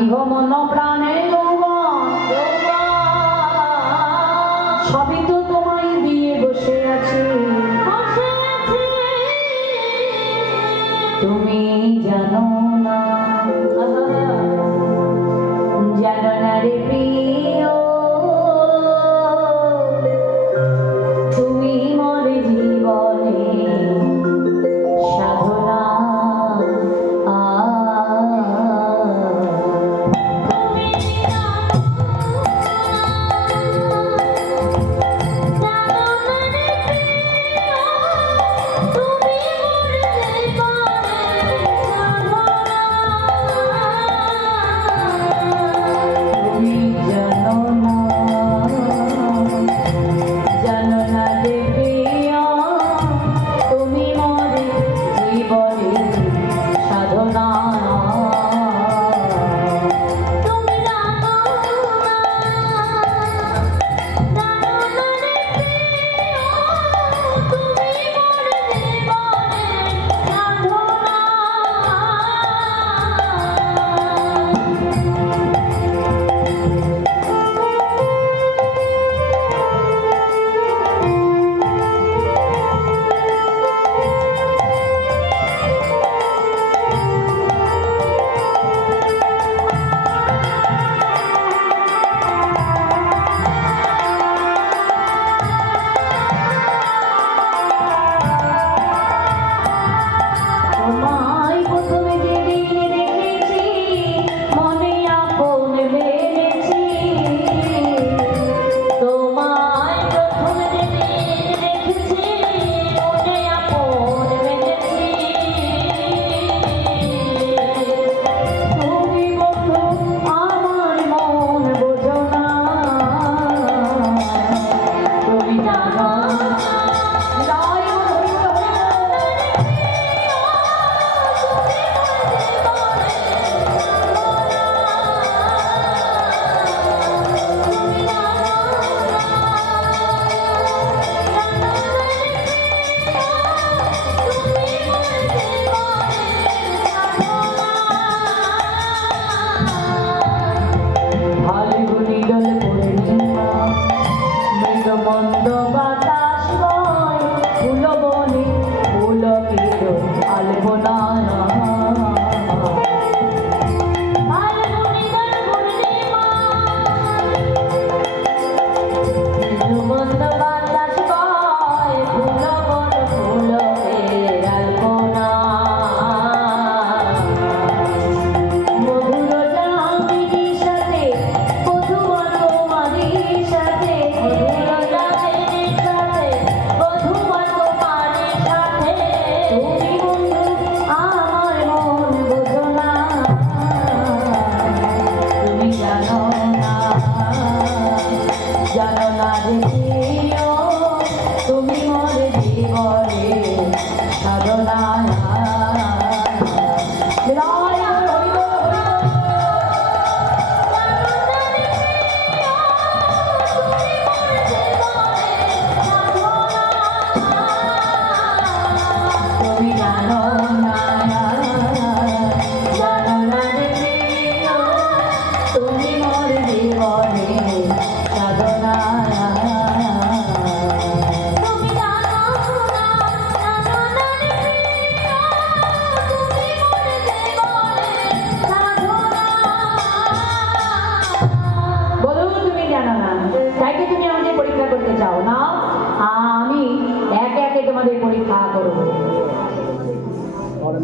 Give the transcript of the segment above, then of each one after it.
ইহ মন প্রাণে সবই তো তোমায় দিয়ে বসে আছে, তুমি জানো না, জানো না রে প্রিয়, তুমি মোর জীবনে সাধনা।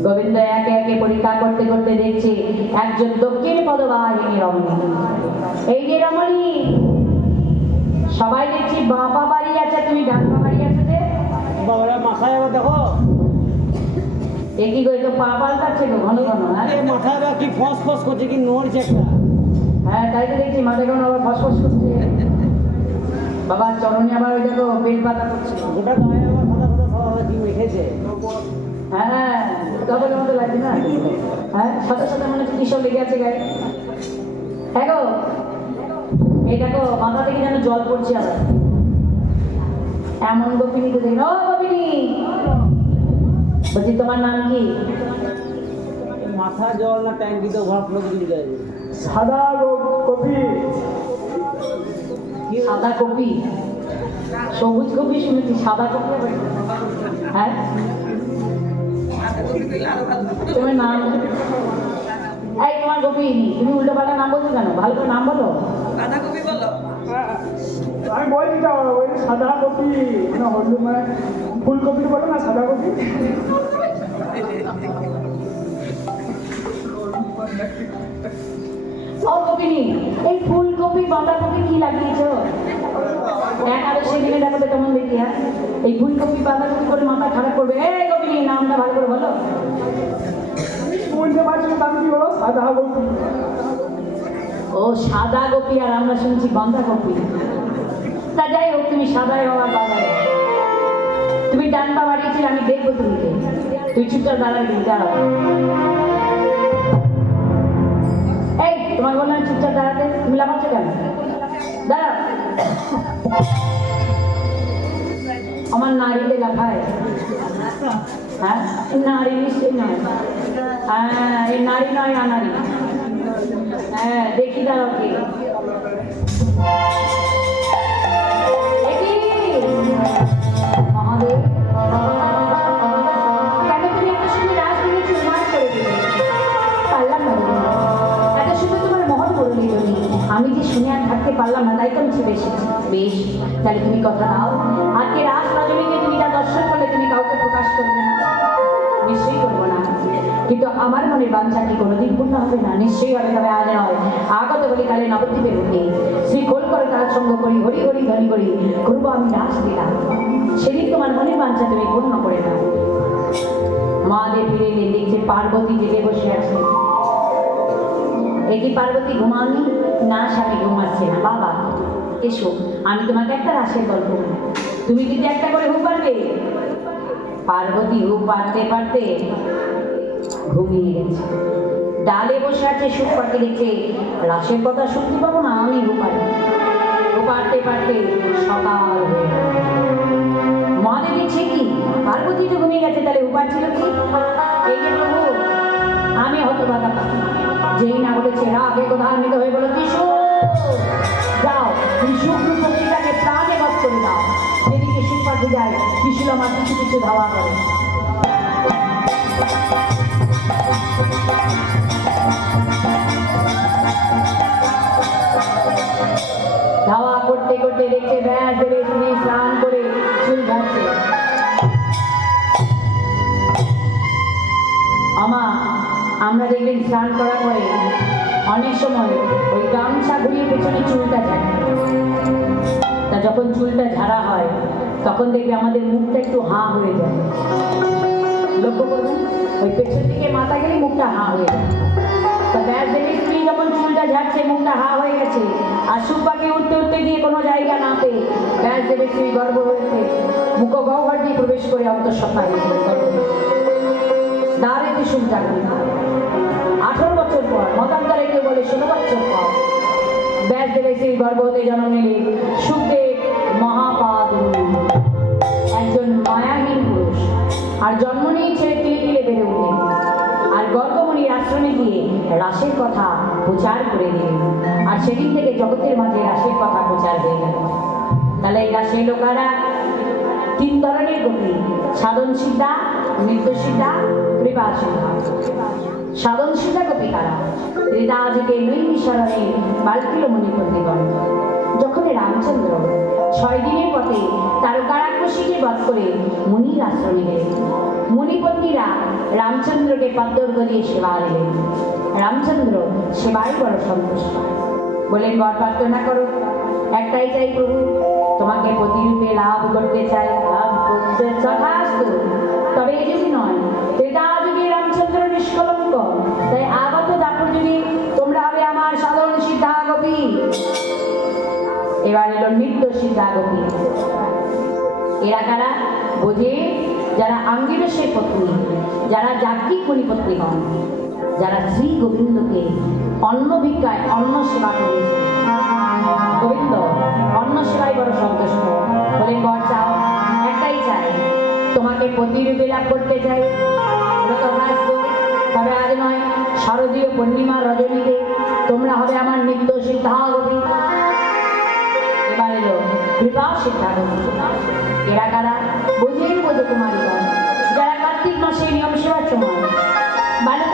গোবিন্দ একে একে পরীক্ষা করতে করতে দেখছে একজন দক্ষিণ পদবাহিনী রমণী। এই যে রমণী, সবাই দেখছি বাবা বাড়ি আছে, তুমি ডান বাড়ি আছে যে বাবারা মাথায় আবার দেখো একই করে তো পা পাল্টাচ্ছে তো ঘন ঘন। হ্যাঁ মাথায় আবার কি ফস ফস করছে, কি নড়ছে একটা। হ্যাঁ তাই তো দেখছি মাথায় কোনো আবার ফসফস করছে। বাবার চরণে আবার ওই দেখো বেল পাতা করছে, গোটা গায়ে আবার মাথা ফাথা সব কি মেখেছে। হ্যাঁ তখন মতো লাগছে না। হ্যাঁ সাথে সাথে মনে হচ্ছে কিসব লেগে আছে গায়ে। হ্যাঁ গো এই দেখো মাথা থেকে যেন জল পড়ছে আবার। এমন গোপিনী তো দেখি। ও গোপিনী, বলছি তোমার নাম কি? মাথা জল না ট্যাঙ্কিতে ওভারফ্লো করে দিয়ে যাবে। সাদা কপি, সাদা কপি, সবুজ কপি শুনেছি, সাদা কপি আবার কি? হ্যাঁ, তোমার নাম? এই তোমার কপি, তুমি উল্টো পাল্টা নাম বলছো কেন? ভালো করে নাম বলো। আমি বলছি তো ওই সাদা কপি মানে হলুদ মানে ফুলকপি বলো না সাদা কপি। ও কপিনি, এই ফুলকপি বাঁধাকপি কি লাগিয়েছো? আরো সেদিনে দেখাতে কেমন দেখি? হ্যাঁ, এই ফুলকপি বাঁধাকপি করে মাথা খারাপ করবে। এই কপিনি, নামটা ভালো করে বলো। বলতে পারছি না, আমি কি বলো সাদা কপি। ও সাদা কপি, আর আমরা শুনছি বাঁধাকপি। তা যাই হোক, তুমি সাদাই হওয়া বাবা, তুমি ডান পা বাড়িয়েছিলে, আমি দেখবো তুমি কে। তুই চুপচাপ দাঁড়াবি, দাঁড়াও। এই তোমার বললাম চুপচাপ দাঁড়াতে, তুমি লাফাচ্ছ কেন? দাঁড়াও। আমার নারীতে লাফায়। হ্যাঁ, নারী নিশ্চয়ই নয়। হ্যাঁ, এই নারী নয়, আনারি। হ্যাঁ, দেখি দাঁড়াও কি। মহাদেব, কেন তুমি এত সুন্দর রাজ ভেঙেছি উন্মাদ করে দিলে? পারলাম না গো। এত সুন্দর তোমার মহল করে নিল। আমি যে শুনে আর থাকতে পারলাম না, তাই তো আমি চেপে এসেছি। বেশ, তাহলে তুমি কথা নাও। আজকে রাজ রজনীকে তুমি যা দর্শন করলে, তুমি কাউকে প্রকাশ করবে না? নিশ্চয়ই করবো না, কিন্তু আমার মনের বাঞ্ছা কি কোনোদিন পূর্ণ হবে না? নিশ্চয়ই হবে, তবে আজ নয়। আগত বলি কালে নবদ্বীপে উঠে শ্রীখোল করে তার সঙ্গ করি, হরি হরি ধ্বনি করি, করবো আমি রাস দিলাম। সেদিন তোমার মনের বাঞ্ছা তুমি পূর্ণ করে দাও। মা দিয়ে ফিরে এলে দেখছে পার্বতী জেগে বসে আছে। এই কি পার্বতী ঘুমাওনি? না স্বামী, ঘুমাচ্ছে না। বাবা এসো, আমি তোমাকে একটা রাসের গল্প বলি, তুমি কিন্তু একটা করে হু পারবে। পার্বতী হু পারতে পারতে ঘুমিয়ে গেছে। ডালে বসে আছে, সুখ পাখি দেখছে রাসের কথা শুনতে পাবো না, আমি হু পারি। হু পারতে পারতে সকাল হয়ে গেল। মহাদেব দেখছে কি পার্বতী তো ঘুমিয়ে গেছে, তাহলে হু পারছিল কি? এই যে প্রভু, আমি হতভাগা পাখি, যেই না বলেছে রাগে ক্রোধান্বিত হয়ে বলো ত্রিশূল যাও, ত্রিশূল পক্ষীটাকে প্রাণে বধ করে দাও। যেদিকে সুখ পাখি যায়, ত্রিশূল আমার কিছু কিছু ধাওয়া করে। ধাওয়া করতে করতে দেখছে ব্যাস দেবে, তিনি স্নান করে চুল ঝাড়ছে। আমরা দেখবেন স্নান করার পরে অনেক সময় ওই গামছা ঘুরিয়ে পেছনে চুলটা যায়। তা যখন চুলটা ঝাড়া হয় তখন দেখবে আমাদের মুখটা একটু হাঁ হয়ে যায়। লক্ষ্য করবেন, ওই পেছন দিকে মাথা গেলে মুখটা হাঁ হয়ে যায়। তা ব্যাস দেবে স্ত্রী যখন চুলটা ঝাড়ছে, মুখটা হাঁ হয়ে গেছে, আর সুপাকে উঠতে উঠতে গিয়ে কোনো জায়গা না পেয়ে ব্যাস দেবে স্ত্রী গর্ব হয়েছে, মুখ গহ্বর দিয়ে প্রবেশ করে অন্তঃসত্ত্বা হয়েছে। দ্বারে ত্রিশূল জাগরণ 18 বছর পর, মতান্তরে কেউ বলে 16 বছর পর, ব্যাস দেবে স্ত্রীর গর্ভ হতে জন্ম নিলে সুখদেব মহাপাদ, একজন মায়াহীন পুরুষ। আর জন্ম নিয়ে ছেড়ে তিলে তিলে বেড়ে উঠলেন, আর গর্গমণির আশ্রমে গিয়ে রাসের কথা প্রচার করে দিলেন। আর সেদিন থেকে জগতের মাঝে রাসের কথা প্রচার হয়ে গেল। তাহলে এই রাসের লোকেরা 3 ধরনের গতি: সাধন সিদ্ধা, নৃত্য সিদ্ধা, কৃপা সিদ্ধা। সাধন সিদ্ধা গতি কারা? এটা আজকে নৈমিষারণে বালকিল মণিপন্থীগণ। যখন রামচন্দ্র 6 দিনের পথে তারকারাক্ষসীকে বধ করে মুনির আশ্রমে গেলেন, মুনিপন্থীরা রামচন্দ্রকে পাদ্যর্ঘ দিয়ে সেবা দিলেন। রামচন্দ্র সেবাই বড় সন্তুষ্ট, বলেন বর প্রার্থনা করো, একটাই চাই প্রভু, তোমাকে প্রতিরূপে লাভ করতে চাই। লাভ করতে যথাস্তু, তবে এই যদি নয়, ত্রেতা যুগে রামচন্দ্র নিষ্কলঙ্ক, তাই আগত দাপর যুগে তোমরা হবে আমার সাধন সিদ্ধা গোপী। এবার এলো নৃত্য সিদ্ধা গোপী। এরা কারা? বোঝে যারা আঙ্গিরসের পত্নী, যারা যাজ্ঞিক মণিপত্নী হন, যারা শ্রী গোবিন্দকে অন্ন ভিক্ষায় অন্ন সেবা করেছে। গোবিন্দ অন্ন সেবাই বড় সন্তুষ্ট, বলে বর চাও, একটাই চাই, তোমাকে প্রতিরূপে লাভ করতে চাই। তবে আজ নয়, শারদীয় পূর্ণিমার রজনীতে তোমরা হবে আমার নিত্য সিদ্ধাগতি। এবার এলো কৃপা সিদ্ধাগতি। এরা কারা? বুঝেই বোঝো কুমারীগণ, যারা কার্তিক মাসে নিয়ম সেবার সময় বালু